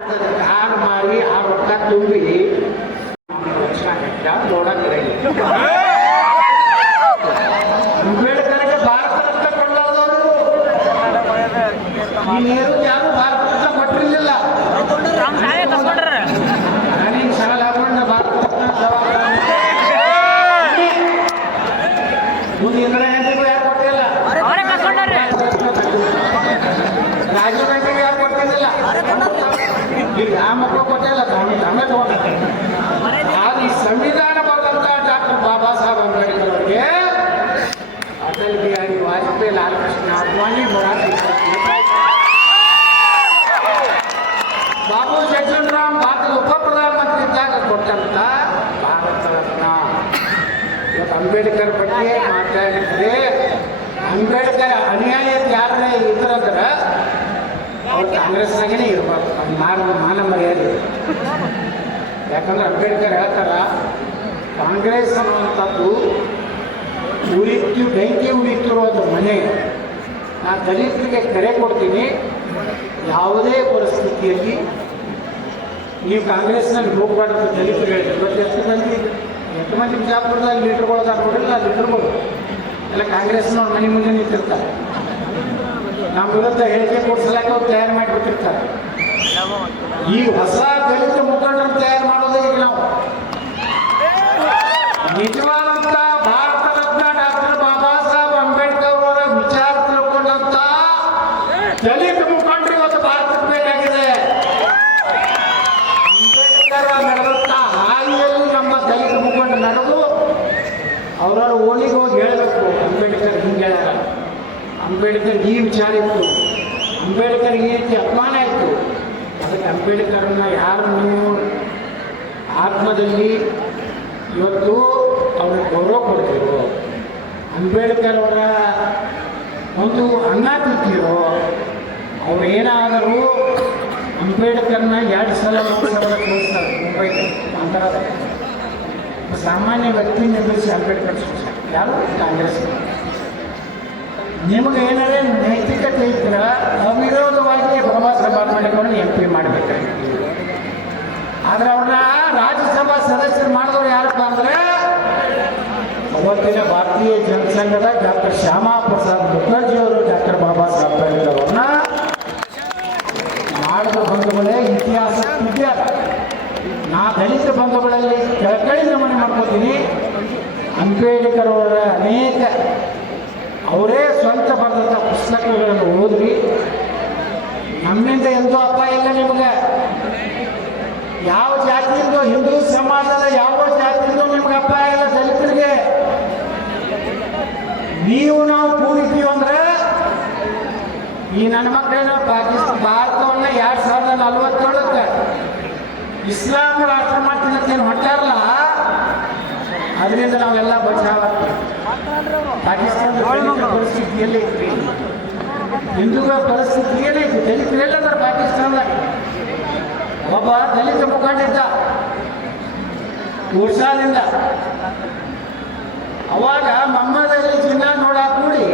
Car ಮಾರಿ ಆ ರೊಕ್ಕ ತುಂಬಿ ನೋಡಕ್ಕೆ ಅಂಬೇಡ್ಕರ್ಗೆ ಭಾರತ ರತ್ನ ಕೊಂಡಾದವರು ಈ ನೆಹರು ಯಾರು ಭಾರತ ರತ್ನ ಕೊಟ್ಟಿರಲಿಲ್ಲ ನಮ್ಮ ಸಾಯ ಕಸ್ಕೊಂಡ್ರ ನನಗೆ ಸಾಲ ಹಾಕೊಂಡ ಭಾರತ ರತ್ನ ದವಾಖಾನೆ. ಮುಂದೆ ಇಂದಿರಾ ಗಾಂಧಿಗೂ ಯಾರು ಕೊಟ್ಟಿಲ್ಲ ಅವರೇ ಕಸ್ಕೊಂಡ್ರಿ ರಾಜೀವ್ ಗಾಂಧಿಗೆ ಯಾರು ಕೊಟ್ಟಿರಲಿಲ್ಲ ಈಗ ಮಕ್ಕಳು ಕೊಟ್ಟಿಲ್ಲ ತಾವೇ ಆದ್ರೆ ಈ ಸಂವಿಧಾನ ಬರೆದಂತ ಡಾಕ್ಟರ್ ಬಾಬಾ ಸಾಹೇಬ್ ಅಂಬೇಡ್ಕರ್ ಅವರಿಗೆ ಅಟಲ್ ಬಿಹಾರಿ ವಾಜಪೇಯಿ ಲಾಲ್ ಕೃಷ್ಣ ಅದ್ವಾನಿ ಮೊರಾರ್ಜಿ ಬಾಬು ಜಗಜೀವನರಾಮ್ ಭಾರತದ ಉಪ ಪ್ರಧಾನಮಂತ್ರಿ ಇದ್ದಾಗ ಕೊಟ್ಟಂತ ಭಾರತ ರತ್ನ. ಇವತ್ತು ಅಂಬೇಡ್ಕರ್ ಬಗ್ಗೆ ಮಾತಾಡಿದ್ರೆ ಅಂಬೇಡ್ಕರ್ ಅನ್ಯಾಯ ಯಾರೇ ಇದ್ರಂದ್ರೆ ಅವ್ರು ಕಾಂಗ್ರೆಸ್ನಾಗೇ ಇರ್ಬಾರ್ದು ಅದು ಮಾನ ಮಾನ ಮರ್ಯಾದೆ. ಯಾಕಂದ್ರೆ ಅಂಬೇಡ್ಕರ್ ಹೇಳ್ತಾರ, ಕಾಂಗ್ರೆಸ್ ಅನ್ನುವಂಥದ್ದು ಉಳಿತು ಬೆಂಕಿ ಉಳಿತಿರೋದು ಮನೆ. ನಾ ದಲಿತರಿಗೆ ಕರೆ ಕೊಡ್ತೀನಿ, ಯಾವುದೇ ಪರಿಸ್ಥಿತಿಯಲ್ಲಿ ನೀವು ಕಾಂಗ್ರೆಸ್ನಲ್ಲಿ ಹೋಗ್ಬಾರ್ದು ದಲಿತರು ಹೇಳಿದ್ರು ಇವತ್ತು ಎಷ್ಟು ಮಂದಿ ಎಷ್ಟು ಮಂದಿ ಬಿಜಾಪುರದಲ್ಲಿ ಲೀಡರ್ಗಳದ ನೋಡಿಲ್ಲ ಲೀಡರ್ಗಳು ಎಲ್ಲ ಕಾಂಗ್ರೆಸ್ನವ್ರ ಮನೆ ಮುಂದೆ ನಿಂತಿರ್ತಾರೆ. ನಮ್ಮ ವಿರುದ್ಧ ಹೇಳಿಕೆ ಕೊಡ್ಸಲಾಕ ಅವ್ರು ತಯಾರು ಮಾಡಿಬಿಟ್ಟಿರ್ತಾರೆ. ಈ ಹೊಸ ದಲಿತ ಮುಖಂಡರು ತಯಾರು ಮಾಡೋದೇ ಈಗ ನಾವು ನಿಜವಾದಂತ ಭಾರತ ರತ್ನ ಡಾಕ್ಟರ್ ಬಾಬಾ ಸಾಹೇಬ್ ಅಂಬೇಡ್ಕರ್ ಅವರ ವಿಚಾರ ತಿಳ್ಕೊಂಡಂತ ದಲಿತ ಮುಖಂಡರು ಇವತ್ತು ಭಾರತಕ್ಕೆ ಬೇಕಾಗಿದೆ ಅಂಬೇಡ್ಕರ್ ನಡೆದಂತ ಹಾದಿಯಲ್ಲಿ ನಮ್ಮ ದಲಿತ ಮುಖಂಡ ನಡೆದು ಅವರವ್ರ ಓಣಿಗೆ ಹೋಗಿ ಹೇಳಬೇಕು ಅಂಬೇಡ್ಕರ್ ಹಿಂಗೆ ಹೇಳ್ಯಾರ ಅಂಬೇಡ್ಕರ್ ಈ ವಿಚಾರ ಇತ್ತು. ಅಂಬೇಡ್ಕರ್ ಈ ರೀತಿ ಅಪಮಾನ ಇತ್ತು. ಅದಕ್ಕೆ ಅಂಬೇಡ್ಕರ್ನ ಯಾರು ನೀವು ಆತ್ಮದಲ್ಲಿ ಇವತ್ತು ಅವ್ರಿಗೆ ಗೌರವ ಕೊಡ್ತೀರೋ, ಅಂಬೇಡ್ಕರ್ ಅವರ ಒಂದು ಅನ್ನ ತಿಂತೀರೋ, ಅವ್ರು ಏನಾದರೂ ಅಂಬೇಡ್ಕರ್ನ ಎರಡು ಸಲ ಲೋಕಸಭೆಗೆ ಕಳಿಸ್ತಾರೆ. ಮುಂಬೈ ಸಾಮಾನ್ಯ ವ್ಯಕ್ತಿ ನಿರ್ಮಿಸಿ ಅಂಬೇಡ್ಕರ್ ಯಾರು? ಕಾಂಗ್ರೆಸ್. ನಿಮಗೆ ಏನಾರೇ ನೈತಿಕತೆ ಇದ್ರೆ ಅವಿರೋಧವಾಗಿ ಬ್ರಹ್ಮಾಸ್ತ್ರ ಮಾಡಿಕೊಂಡು ಎಂ ಪಿ ಮಾಡಬೇಕಾಗಿತ್ತು ಆದ್ರೆ ಅವ್ರನ್ನ ರಾಜ್ಯಸಭಾ ಸದಸ್ಯರು ಮಾಡಿದವ್ರು ಯಾರಪ್ಪ ಅಂದ್ರೆ ಅವತ್ತಿನ ಭಾರತೀಯ ಜನಸಂಘದ ಡಾಕ್ಟರ್ ಶ್ಯಾಮಾ ಪ್ರಸಾದ್ ಮುಖರ್ಜಿ ಅವರು, ಡಾಕ್ಟರ್ ಬಾಬಾ ಸಾಹೇಬ್ ಅಂಬೇಡ್ಕರ್ ಅವ್ರನ್ನ ಮಾಡಿದ ಬಂಧುಗಳೇ, ಇತಿಹಾಸ ಇತಿಹಾಸ ನಾ ದಲಿತ ಬಂಧುಗಳಲ್ಲಿ ಕಳಕಳಿ ನಮನೆ ಮಾಡ್ಕೋತೀನಿ. ಅಂಬೇಡ್ಕರ್ ಅವರೇ ಸ್ವಂತ ಬರೆದಂಥ ಪುಸ್ತಕಗಳನ್ನು ಓದ್ರಿ. ನಮ್ಮಿಂದ ಎಂದೂ ಅಪಾಯ ಇಲ್ಲ ನಿಮಗೆ. ಯಾವ ಜಾತಿಯಿಂದ ಹಿಂದೂ ಸಮಾಜದ ಯಾವ ಜಾತಿಯಿಂದ ನಿಮ್ಗೆ ಅಪಾಯ ಇಲ್ಲ ದಲಿತರಿಗೆ. ನೀವು ನಾವು ಕೂಡಿದ್ದೀವಿ ಅಂದ್ರೆ ಈ ನನ್ನ ಮಕ್ಕಳೇನು ಪಾಕಿಸ್ತಾನ ಭಾರತವನ್ನ ಎರಡ್ ಸಾವಿರದ ನಲವತ್ತೇಳಕ್ಕೆ ಇಸ್ಲಾಂ ರಾಷ್ಟ್ರ ಮಾಡ್ತೀನಿ ಅಂತ ಏನು ಹೊಟ್ಟಾರಲ್ಲ ಅದರಿಂದ ನಾವೆಲ್ಲ ಬಚಾವ ಪಾಕಿಸ್ತಾನದ ದಲಿತರ ಪರಿಸ್ಥಿತಿ ಎಲ್ಲೈತಿ ಹಿಂದೂಗಳ ಪರಿಸ್ಥಿತಿ ಏನೈತಿ ದಲಿತರು ಎಲ್ಲದಾರ ಪಾಕಿಸ್ತಾನದಾಗ ಒಬ್ಬ ದಲಿತ ಮುಖಂಡಿದ್ದ ಉರ್ಸಾದಿಂದ ಅವಾಗ ಮಮ್ಮದ ಜಿನ್ನಾ ನೋಡಾಕ್ ಕೂಡಿ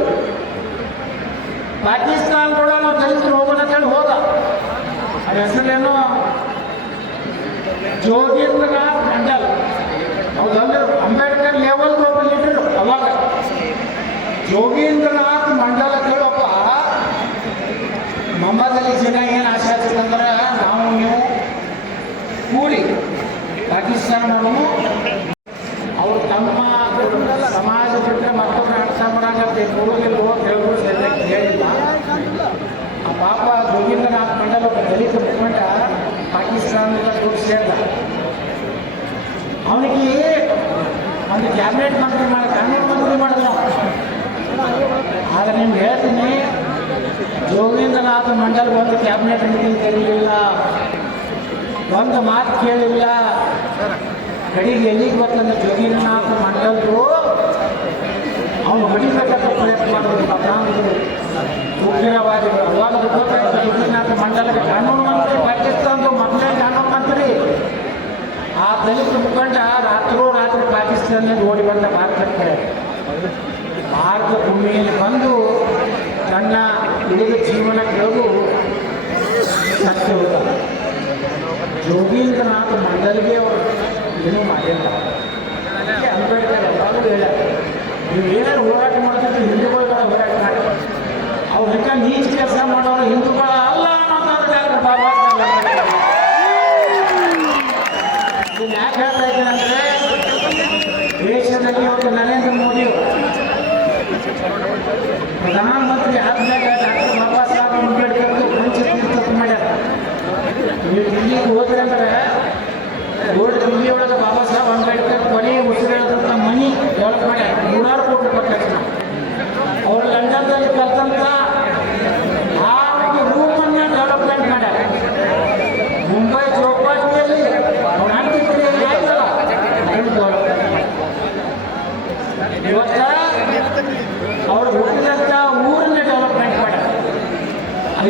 ಪಾಕಿಸ್ತಾನ ಕೂಡ ನಾವು ದಲಿತರು ಹೋಗೋಣ ಅಂತ ಹೋದ. ಅದ್ರ ಹೆಸರೇನು ಜೋಗೇಂದ್ರನಾಥ್ ಮಂಡಲ್ ಹೌದಂದ್ರೆ ಅಂಬೇಡ್ಕರ್ ಲೆವೆಲ್ ಒಬ್ಬ ಲೀಡರ್ ಅವಾಗ ಜೋಗೇಂದ್ರನಾಥ್ ಮಂಡಲ ಕೇಳಪ್ಪ ಮೊಹಮ್ಮದ್ ಅಲಿ ಜಿನ್ನಾ ಏನು ಆಶೆ ಆಗ್ತದಂದ್ರೆ ನಾವು ನೀವು ಕೂಡಿ ಪಾಕಿಸ್ತಾನ ಮಾಡೋನು ಅವ್ರು ತಮ್ಮ ಸಮಾಜ ಬಿಟ್ಟರೆ ಮತ್ತೊಬ್ಬರು ಅರ್ಥ ಮಾಡಾಕತ್ತೆ ಪೂರ್ವದಲ್ಲಿ ಹೋಗಿ ಹೇಳ್ಬೋದು ಸರಿಯಾಗಿ ಹೇಳಿಲ್ಲ ಆ ಪಾಪ ಜೋಗೀಂದ್ರನಾಥ್ ಮಂಡಲ್ ಒಬ್ಬ ದಲಿತ ಮುಖಂಡ ಪಾಕಿಸ್ತಾನದ ದುಡ್ಡು ಸೇರಿದ ಅವನಿಗೆ ಒಂದು ಕ್ಯಾಬಿನೆಟ್ ಮಂತ್ರಿ ಮಾಡಿ ಕಾನೂನು ಮಂತ್ರಿ ಮಾಡಿದ್ರು ಆದ್ರೆ ನಿಮ್ಗೆ ಹೇಳ್ತೀನಿ ಒಂದು ಕ್ಯಾಬಿನೆಟ್ ಮೀಟಿಂಗ್ ಕರೀಲಿಲ್ಲ ಒಂದು ಮಾತು ಕೇಳಿಲ್ಲ. ಕಡೆಗೆ ಎಲ್ಲಿಗೆ ಬರ್ತಂದ್ರೆ ಜೋಗೀಂದ್ರನಾಥ್ ಮಂಡಲ್ರು ಅವನು ಹೊಡಿಬೇಕಂತ ಪ್ರಯತ್ನ ಮಾಡಿದ್ರು. ಪ್ರಧಾನರು ಉಗ್ರವಾದಿಗಳು. ಅವಾಗ ಜೋಗೀಂದ್ರನಾಥ್ ಮಂಡಲಕ್ಕೆ ಕಾನೂನು ಮಂತ್ರಿ ಪಾಕಿಸ್ತಾನದ ಮೊದಲೇ ಕಾನೂನು ಮಂತ್ರಿ. ಆ ದಲಿತ ಮುಖಂಡ ರಾತ್ರೋ ರಾತ್ರಿ ಪಾಕಿಸ್ತಾನದಲ್ಲಿ ಓಡಿ ಬಂದ ಭಾರತಕ್ಕೆ ಭಾರತ ಭೂಮಿಯಲ್ಲಿ ಬಂದು ತನ್ನ ಉಳಿದ ಜೀವನ ಕಳೆದು ಸತ್ಯ ಹೋದ ಯೋಗೀಂದ್ರನಾಥ್ ಮಂಡಲ್ಗೆ ಅವರು ಏನೂ ಮಾಡಿಲ್ಲ. ಅಂಬೇಡ್ಕರ್ ಯಾವಾಗಲೂ ಹೇಳ್ಯಾರ ನೀವು ಏನಾದ್ರು ಹೋರಾಟ ಮಾಡ್ತಿದ್ರೆ ಹಿಂದೂಗಳ ಹೋರಾಟ ಮಾಡಿ. ಅವ್ರ ನೀಚ ಕೆಲಸ ಮಾಡೋರು ಹಿಂದೂಗಳ ಅಲ್ಲ ಯಾಕೆ ಹೇಳ್ತಾ ದೇಶದಲ್ಲಿ ಅವರು ನರೇಂದ್ರ ಮೋದಿ ಪ್ರಧಾನಮಂತ್ರಿ ಆದ್ಮೇಲೆ ಡಾಕ್ಟರ್ ಬಾಬಾ ಸಾಹೇಬ್ ಅಂಬೇಡ್ಕರ್ ಪಂಚತೀರ್ಥ ಮಾಡ್ಯಾರ ನೀವು ದಿಲ್ಲಿಗೆ ಹೋದ್ರೆ ಅಂದ್ರೆ ಓಲ್ಡ್ ದಿಲ್ಲಿ ಒಳಗೆ ಬಾಬಾ ಸಾಹೇಬ್ ಅಂಬೇಡ್ಕರ್ ಕೊನೆಯ ಉಸಿರಾದಂಥ ಮನಿ ಡೆವಲಪ್ ಮಾಡ್ಯಾರ ನೂರಾರು ಕೋಟಿ ರೂಪಾಯಿ ಖರ್ಚು ಮಾಡಿ. ಅವ್ರು ಲಂಡನ್ದಲ್ಲಿ ಕಲ್ತಂತ ಆ ಒಂದು ರೂಮನ್ನ ಡೆವಲಪ್ಮೆಂಟ್ ಮಾಡ್ಯಾರ ಮುಂಬೈ ಚೌಪಾಟಿಯಲ್ಲಿ ಅವ್ರ ಅಂತ್ಯಕ್ರಿಯೆ ಆಯ್ತಲ್ಲ ಅದನ್ನು ಡೆವಲಪ್ಮೆಂಟ್ ಮಾಡ್ಯಾರ ಇವತ್ತ ಅವ್ರು ಹುಟ್ಟಿದಂಥ ಊರನ್ನ ಡೆವಲಪ್ಮೆಂಟ್ ಮಾಡ್ಯಾರ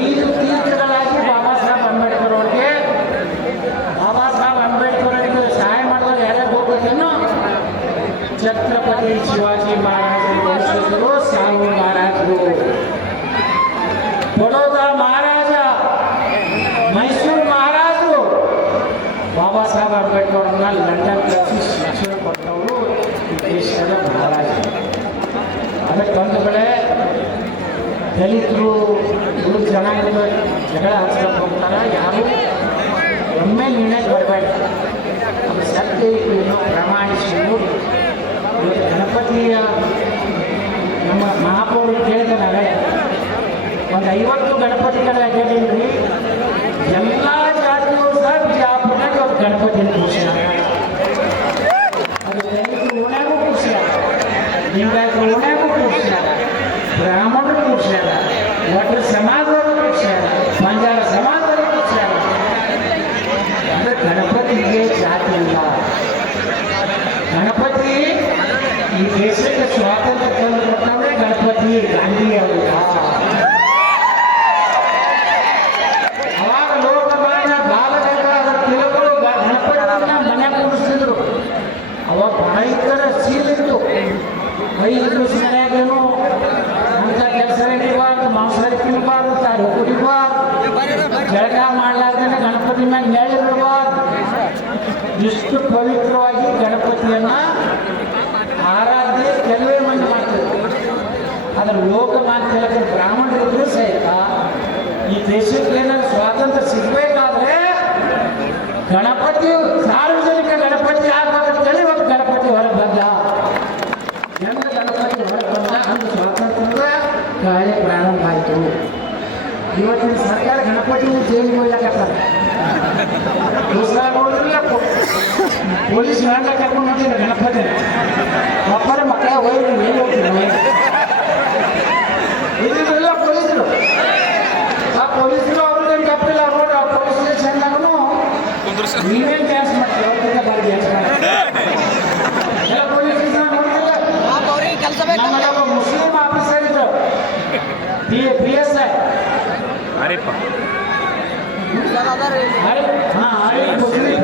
ಐದು ತೀರ್ಥಗಳಾಗಿ ಬಾಬಾ ಸಾಹೇಬ್ ಅಂಬೇಡ್ಕರ್ ಅವ್ರಿಗೆ ಬಾಬಾ ಸಾಹೇಬ್ ಅಂಬೇಡ್ಕರ್ ಅವರಿಗೆ ಸಹಾಯ ಮಾಡಿದ್ರೆ ಯಾರ್ಯಾರು ಹೋಗ್ಬೇಕೇನೋ ಛತ್ರಪತಿ ಶಿವಾಜಿ ಮಹಾರಾಜರ ವಂಶಜರು ಸಾವು ಮಹಾರಾಜರು ಬಡೋದ ಮಹಾರಾಜ ಮೈಸೂರು ಮಹಾರಾಜರು ಬಾಬಾ ಅವ್ರನ್ನ ಲಂಡನ್ ಕಳಿಸಿ ಶಿಕ್ಷಣ ಕೊಟ್ಟವರು ಈ ದೇಶದ ಮಹಾರಾಜರು ಅದಕ್ಕೆ ಒಂದು ಕಡೆ ದಲಿತರು ಉಳಿದ ಜನಾಂಗದ ಜಗಳ ಹಚ್ಕೊಂಡು ಹೋಗ್ತಾರೆ ಯಾರು ಒಮ್ಮೆ ನಿನ್ನೆ ಬರಬೇಡ ಅದು ಸತ್ಯ ಇನ್ನು ಪ್ರಮಾಣಿಸಿ ನೋಡಿ ಇವತ್ತು ಗಣಪತಿಯ ನಮ್ಮ ಮಹಾಪೌರು ಕೇಳಿದ ನಾವೇ ಒಂದು ಐವತ್ತು ಗಣಪತಿ ಕಡೆ ಆಗಿರಲಿ ಎಲ್ಲ గణపతిని చూసినా అది వెలుగు నూనెకు చూసినా నిమ్మకు నూనెకు చూసినా బ్రాహ్మణుడు చూసినా ఒట్టు సమాజం చూసినా పంజాల సమాజం చూసినా అంటే గణపతి ఇదే జాతి గణపతి ఈ దేశ స్వాతంత్ర ಅದರ ಲೋಕಮಾನ್ಯ ಬ್ರಾಹ್ಮಣರಿದ್ರು ಸಹಿತ ಈ ದೇಶಕ್ಕೆ ಸ್ವಾತಂತ್ರ್ಯ ಸಿಗಬೇಕಾದ್ರೆ ಗಣಪತಿ ಸಾರ್ವಜನಿಕ ಗಣಪತಿ ಆಗ್ಬೇಕಂತೇಳಿ ಒಂದು ಗಣಪತಿ ಹೊರಗೆ ಬಂದ. ಹೆಂಗ ಗಣಪತಿ ಹೊರಗೆ ಬಂದ? ಹಂಗೆ ಸ್ವಾತಂತ್ರ್ಯದ ಕಾರ್ಯ ಪ್ರಾರಂಭ ಆಯಿತು. ಇವತ್ತಿನ ಸರ್ಕಾರ ಗಣಪತಿ ಜೈಲಿಗೆ ಹೋಗ್ಯಾಕತ್ತಾರೆ ದೋಸ್ತ ನೋಡಿದ್ರಲ್ಲ ಪೊಲೀಸ್ ವ್ಯಾನ್ದಾಗ ಕರ್ಕೊಂಡು ಹೋಗ್ತಿದ್ರು ಗಣಪತಿ ಒಬ್ಬರ ಮಕ್ಕಳ ಹೋಗಿ ಏನು ಇದ್ದಿದ್ರೆಲ್ಲ ಪೊಲೀಸರು ಆ ಪೊಲೀಸರು ಅವ್ರದ್ದೇನು ತಪ್ಪಿಲ್ಲ ನೋಡಿ ಆ ಪೊಲೀಸ್ ಸ್ಟೇಷನ್ನಾಗೂ ನೀವೇನು ಡ್ಯಾನ್ಸ್ ಮಾಡ್ತೀವಿ ಅವ್ರಿಗೆ ಬಾರಿ ಡ್ಯಾನ್ಸ್ ಮಾಡ್ತೀವಿ ಎಲ್ಲ ಪೊಲೀಸ್ ಸ್ಟೇಷನ್ ನೋಡ್ತಿಲ್ಲ ನಮ್ಮಲ್ಲಿ ಒಬ್ಬ ಮುಸ್ಲಿಂ ಆಫೀಸರ್ ಇದ್ರು ಪಿ ಪಿ ಎಸ್ ಐ ಅರಿಪ್ಪ ಹಾಂ ಆರಿಫ್ ಮುಸ್ಲಿಂ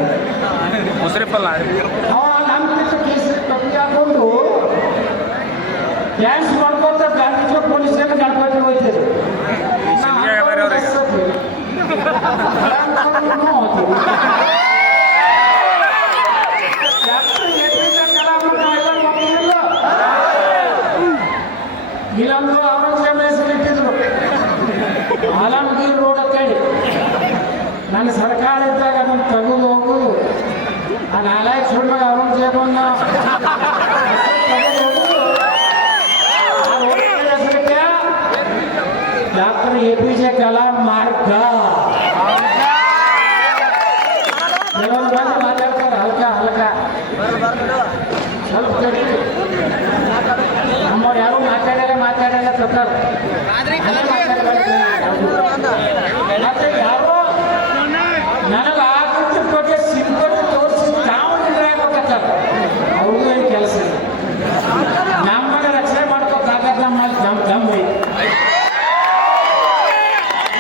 ಮುಸ್ರಿಫಲ್ಲ ಅರಿಪ್ಪ ಅವ ನಮ್ಮ ಜೊತೆ ಕೇಸರಿ ಕಪ್ಪಿ ಹಾಕೊಂಡು ಡ್ಯಾನ್ಸ್ ಮಾಡ್ಕೊಂತ ಗಾಂಧಿ ಚೌಕ್ ಪೊಲೀಸರಿಗೆ ಗಣಪತಿ ಹೋಯ್ತಿದ್ರು ಸಿಂಧಿಯಾಗ ಬೇರೆ ಅವ್ರಿಗೆ. ಇಲ್ಲೊಂದು ಔರಂಗಜೇಬ್ ಹೆಸರು ಇಟ್ಟಿದ್ರು ಆಲಮಗೀರ್ ರೋಡ್ ಅಂತ ಹೇಳಿ ನನ್ನ ಸರ್ಕಾರ ಇದ್ದಾಗ ಅದನ್ನು ತೆಗೆದು ಹೋಗುದು ಆ ನಾಲ್ಕು ಸುಳ್ಳು ಔರಂಗಜೇಬನ್ನ doctor A P J Kalam ಮಾರ್ಗ ಕೆಲವೊಂದು ಮಾತಾಡ್ತಾರೆ ಹಲ್ಕ ಹಲ್ಕ. ಸ್ವಲ್ಪ ತಡಿ. ನಮ್ಮವ್ರು ಯಾರು ಮಾತಾಡಲ್ಲ ಮಾತಾಡಲ್ಲ ಮತ್ತೆ ಯಾರೋ ನನಗೆ ಆಕೃತಿ ಬಗ್ಗೆ ಸಿಂಪಲ್ ತೋರಿಸಿ ತಾವು ನಿಂದ್ರಾಗಬೇಕಂತಾರ ಅವ್ರಿಗೂ ಏನು ಕೆಲಸ ಇಲ್ಲ ನಮ್ಮನ್ನ ರಕ್ಷಣೆ ಮಾಡ್ಕೋಕ್ಕಾಗತ್ತೆ ನಮ್ಮ ನಮ್ಮ ದಮ್ ಐತಿ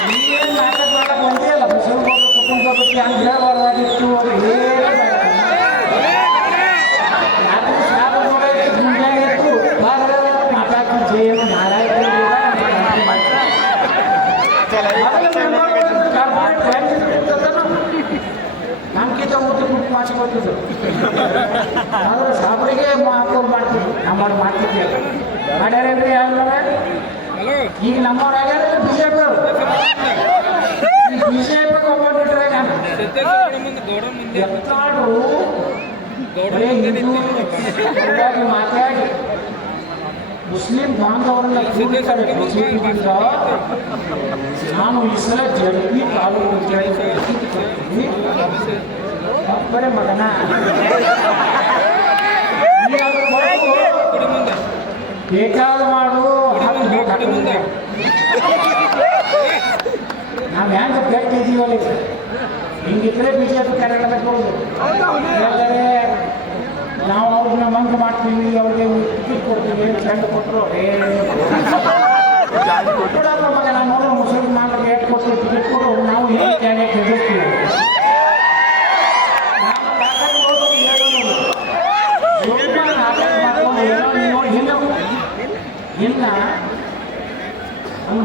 ನೀವೇನು ನಾಟಕ ಮಾಡಕ್ಕೆ ಬಂದಿಲ್ಲ ಮುಸಲ್ ಹೋಗಿ ಕುಟುಂಬ ಬಗ್ಗೆ ಹಂಗೆ ಹೇಳ್ಬಾರ್ದಾಗಿತ್ತು ಅದು ಏನು ಬೇಡ. ರಾತ್ರಿ ಸ್ನಾನ ಮಾಡೋಕೆ ಮುಂಜಾನೆ ಎದ್ದು ಬಾರ ಮಾತಾಡ್ಕೊಂಡು ಜೇನು ನಾರಾಯಣ ಬರ್ತಿದ್ರು ಆದ್ರೆ ಸಾಬ್ರಿಗೆ ಹಾಕೋರು ಮಾಡ್ತಿದ್ರು ನಮ್ಮವ್ರು ಮಾಡ್ತಿದ್ದೆ ಮಾಡ್ಯಾರೇನ್ರಿ ಯಾರು ಈಗ ನಮ್ಮವ್ರು ಆಗ್ಯಾರ ಬಿಜೆಪಿ ಅವರು ಬಿಜೆಪಿ ಒಬ್ಬಟ್ಟಿಟ್ರೆ ನಾನು ಎತ್ತಾಡ್ರು ಬರೀ ಹಿಂದೂ ಹೀಗಾಗಿ ಮಾತಾಡಿ ಮುಸ್ಲಿಂ ಬಾಂಧವರನ್ನ ಕೂಡಿಸ್ತಾರೆ ಬಿಜೆಪಿಯಿಂದ ನಾನು ಈ ಸಲ ಜಡ್ಪಿ ತಾಲೂಕು ಪಂಚಾಯತ್ ಒಬ್ಬರೇ ಮಗನ. ಬೇಕಾದ ಮಾಡು ನಾವು ಹೋಗ್ ಹಾಕು. ನಾವ್ ಹೆಂಗ ಬೆಟ್ಟಿದೀವಲ್ಲ ಈಗ. ಹಿಂಗಿದ್ರೆ ಬಿಜೆಪಿ ಕರ್ನಾಟಕ ಎಲ್ಲರೇ ನಾವು ಅವ್ರನ್ನ ಮಂಗ್ ಮಾಡ್ತೀವಿ, ಅವ್ರಿಗೆ ಟಿಕೆಟ್ ಕೊಡ್ತೀವಿ ಚಂದ ಕೊಟ್ಟರು ಕೊಡಪ್ಪ ಮಗ ನಾನು ನೋಡೋ ಮುಸಲ್ಮಾನ ರೇಟ್ ಕೊಟ್ಟು ಟಿಕೆಟ್ ಕೊಡು ನಾವು ಏನು ಕ್ಯಾಂಡಿಡೇಟ್ ಎದುರ್ತೀವಿ ನಾವು ತಾಕತ್ತು ನೋಡ್ಬೇಕು ಹೇಳೋದು. ಸುಮ್ಮನೆ ನಾಟಕ ಮಾಡ್ಕೊಂಡು ಏನೋ ನೀವು ಇನ್ನು ಇನ್ನ ಒಂದು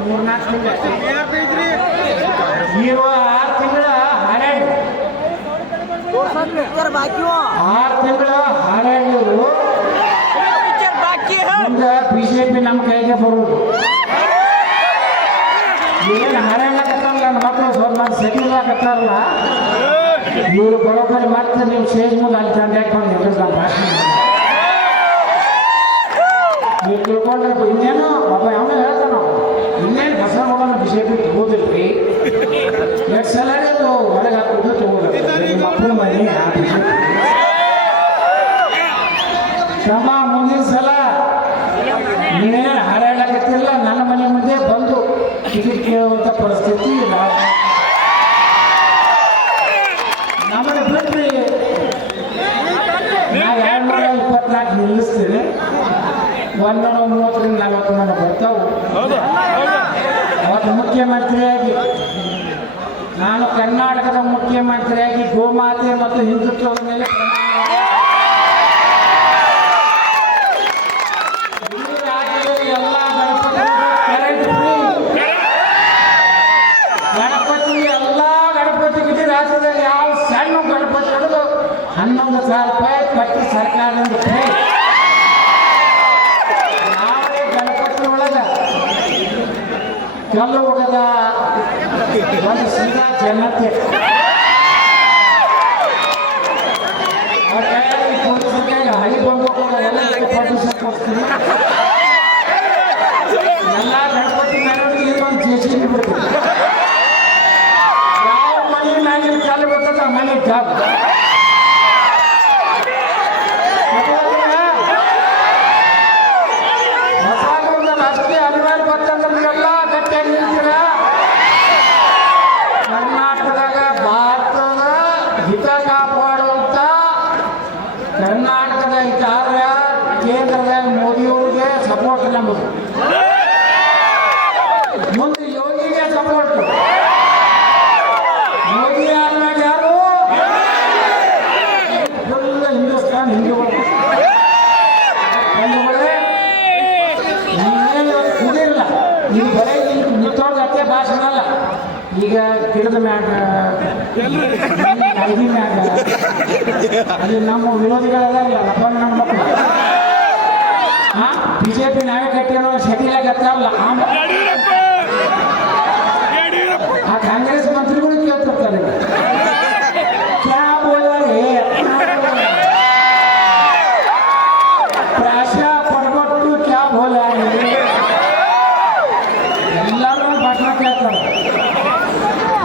ಇರುವ ಆರು ತಿಂಗಳ ಹಾರಾಡಿ ಆರು ತಿಂಗಳ ಮುಂದೆ ಬಿಜೆಪಿ ನಮ್ಮ ಕೈಗೆ ಬರುವುದು ಏನು ಹಾರಾಡಕತ್ತಾರಲ್ಲ ನನ್ನ ಮಕ್ಕಳು ಸ್ವಲ್ಪ ಆಗತ್ತಾರಲ್ಲ ಇವರು ಬರೋಬ್ಬರಿ ಮತ್ತೆ ನೀವು ಸ್ಟೇಜ್ ಮುಂದೆ ಅಲ್ಲಿ ತಂದೆ ಹಾಕೊಂಡು ನಮ್ಮ ಭಾಷಣ. ನೀವು ತಿಳ್ಕೊಂಡ್ರೆ ಇನ್ನೇನು? ಒಬ್ಬ ಅವನು ಹೇಳ್ತಾನ ಇನ್ನೇನು ಬಸವನಗೌಡನ ಬಿಜೆಪಿ ತಗೋದಿಲ್ರಿ ಎರಡು ಸಲ ಅದು ಹೊರಗೆ ಹಾಕೋದು ತಗೋದಿಲ್ಲ ನಿಮ್ಮ ಅಪ್ಪನ ಮನೆ ತಮ್ಮ ಮುಂದಿನ ಸಲ ನೀವೇನು ಹಾರಾಡಕತ್ತಿಲ್ಲ ನನ್ನ ಮನೆ ಮುಂದೆ ಬಂದು ಟಿಕೆಟ್ ಕೇಳುವಂಥ ಪರಿಸ್ಥಿತಿ ಇಲ್ಲ. ನಮ್ಮನ್ನು ಬಿಟ್ರಿ. ನಾವು ಎರಡು ನೂರ ಇಪ್ಪತ್ನಾಲ್ಕು ನಿಲ್ಲಿಸ್ತೀವಿ ಒಂದೂರ ಮೂವತ್ತರಿಂದ ನಲವತ್ತು ಮನೆ ಬರ್ತಾವು. ಅವತ್ತು ಮುಖ್ಯಮಂತ್ರಿಯಾಗಿ ನಾನು ಕರ್ನಾಟಕದ ಮುಖ್ಯಮಂತ್ರಿಯಾಗಿ ಗೋಮಾತೆ ಮತ್ತು ಹಿಂದುತ್ವದ ಮೇಲೆ ಗಣಪತಿ ಎಲ್ಲ ಗಣಪತಿಗೆ ರಾಜ್ಯದಲ್ಲಿ ಯಾವ ಸಣ್ಣ ಗಣಪತಿ ಹಿಡಿದು ಹನ್ನೊಂದು ಸಾವಿರ ರೂಪಾಯಿ ಕಟ್ಟಿ ಸರ್ಕಾರದಿಂದ ನಾವೇ ಗಣಪತಿ ಒಳಗ ಕಲ್ಲು ಹೋಗದ ಒಂದು ಸೀದಾ ಜನತೆ ಹೈ ಬಂದು ಎಲ್ಲ ಕೊಡ್ತೀನಿ ಎಲ್ಲ ಗಣಪತಿ ಮೆರವಣಿಗೆ ಒಂದು ಜೆ ಸಿ ಬಿ ಬಿಡ್ತೀನಿ ಯಾವ ಮನೆ ಮ್ಯಾಗಿನ ಕಾಲು ಬರ್ತದ ಮನೆ ಜಾಬ್ ಹೊಸದೊಂದು ರಾಜಕೀಯ ಅನಿವಾರ್ಯ ಬರ್ತಂದ್ರೆ ನೀವೆಲ್ಲ ಗಟ್ಟಿಯಾಗಿ ನಿಲ್ತೀರ ಕರ್ನಾಟಕದಾಗ ಭಾರತದ ಹಿತ ಕಾಪಾಡುವಂತ ಕರ್ನಾಟಕದ ಹಿತ ಆದ್ರೆ ಕೇಂದ್ರದಾಗ ಮೋದಿಯವ್ರಿಗೆ ಸಪೋರ್ಟ್ ನಮ್ಮದು ಮುಂದೆ ಯೋಗಿಗೆ ಸಪೋರ್ಟ್ ಮೋದಿ ಆದ್ಮೇಲೆ ಯಾರು ಫುಲ್ ಹಿಂದೂಸ್ತಾನ್ ಹಿಂದೂಗಳು ಬಂಧುಗಳೇ, ನೀವೇನು ಕುದಿರಲ್ಲ ನೀವು ಬರೀ ನಿಂತೋರ್ಗ ಅಷ್ಟೇ ಭಾಷಣ ಅಲ್ಲ ಈಗ ಗಿಡದ ಮ್ಯಾಗ ಐದಿ ಮ್ಯಾಗ. ಅಲ್ಲಿ ನಮ್ಮ ವಿರೋಧಿಗಳೆಲ್ಲ ಲಪನ್ ನಮ್ಮ ಮಕ್ಕಳು ಹಾ ಬಿಜೆಪಿ ನಾವೇ ಕಟ್ಟಿರೋ ಶೆಟ್ಟಿಲಾಗತ್ತಾರಲ್ಲ ಆ ಮ- ಆ ಕಾಂಗ್ರೆಸ್ ಮಂತ್ರಿಗಳು ಕೇಳ್ತಿರ್ತಾರೆ. ಎಲ್ಲರೂ ಭಾಷಣ ಕೇಳ್ತಾರೆ.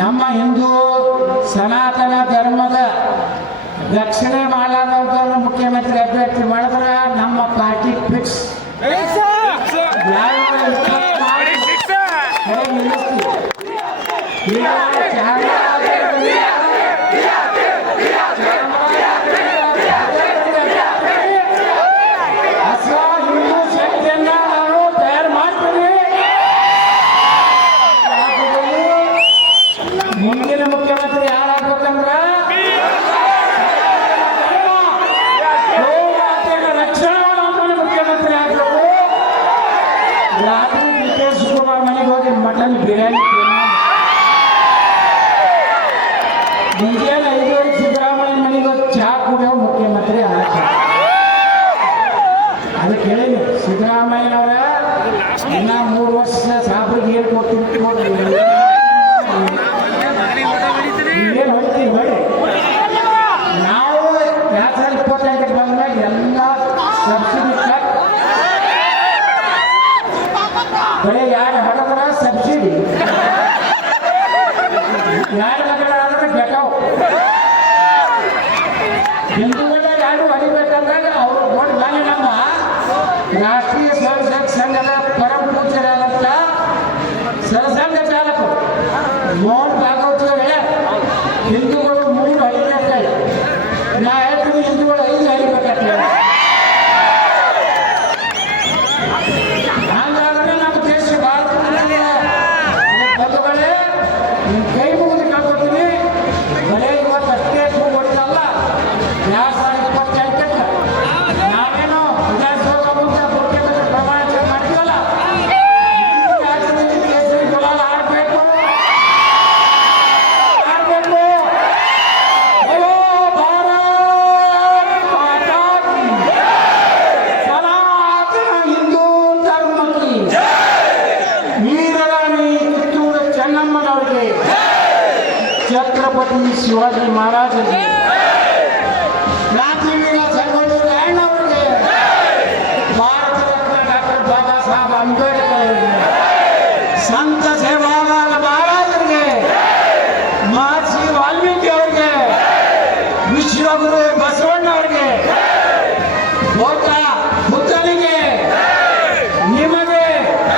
ನಮ್ಮ ಹಿಂದೂ ಸನಾತನ ಧರ್ಮದ ರಕ್ಷಣೆ ಮಾಡಲಾರ್ದವ್ರನ್ನ ಮುಖ್ಯಮಂತ್ರಿ ಅಭ್ಯರ್ಥಿ ಮಾಡಿದ್ರೆ ನಮ್ಮ ಪಾರ್ಟಿ ಫಿಕ್ಸ್. ನಿಲ್ಲಿಸ್ತೀವಿ. ಮುಂದಿನ ಮುಖ್ಯಮಂತ್ರಿ ಯಾರಾಗಬೇಕಂದ್ರ ಲಕ್ಷಣ ಮುಖ್ಯಮಂತ್ರಿ ಆಗಬೇಕು ಯಾರು ಡಿ ಕೆ ಶಿವಕುಮಾರ್ ಮನೆಗೆ ಹೋಗಿ ಮಟನ್ ಬಿರಿಯಾನಿ ಮುಂಜಾನೆ ಐದುವರೆಗೆ ಸಿದ್ದರಾಮಯ್ಯ ಮನೆಗೆ ಹೋಗಿ ಚಹಾ ಕುಡಿಯೋ ಮುಖ್ಯಮಂತ್ರಿ ಆಗ್ತಾರೆ ನ್ಯಾಯದ ಆದ್ರೆ ಬೇಕಾವು. ಹಿಂದೂಗಳ ಯಾರು ಹೊಡಿಬೇಕಂದಾಗ ಅವರು ದೊಡ್ಡ ಮನೆ ನಮ್ಮ ರಾಷ್ಟ್ರೀಯ ಸ್ವಯಂ ಸಂಘದ ಪರಮ ಪೂಜ್ಯರಾದಂತ ಸರಸಂಘ ಚಾಲಕರು. ನೋಡ್ Bhagavata Hindu pode me ensinar de maravilha.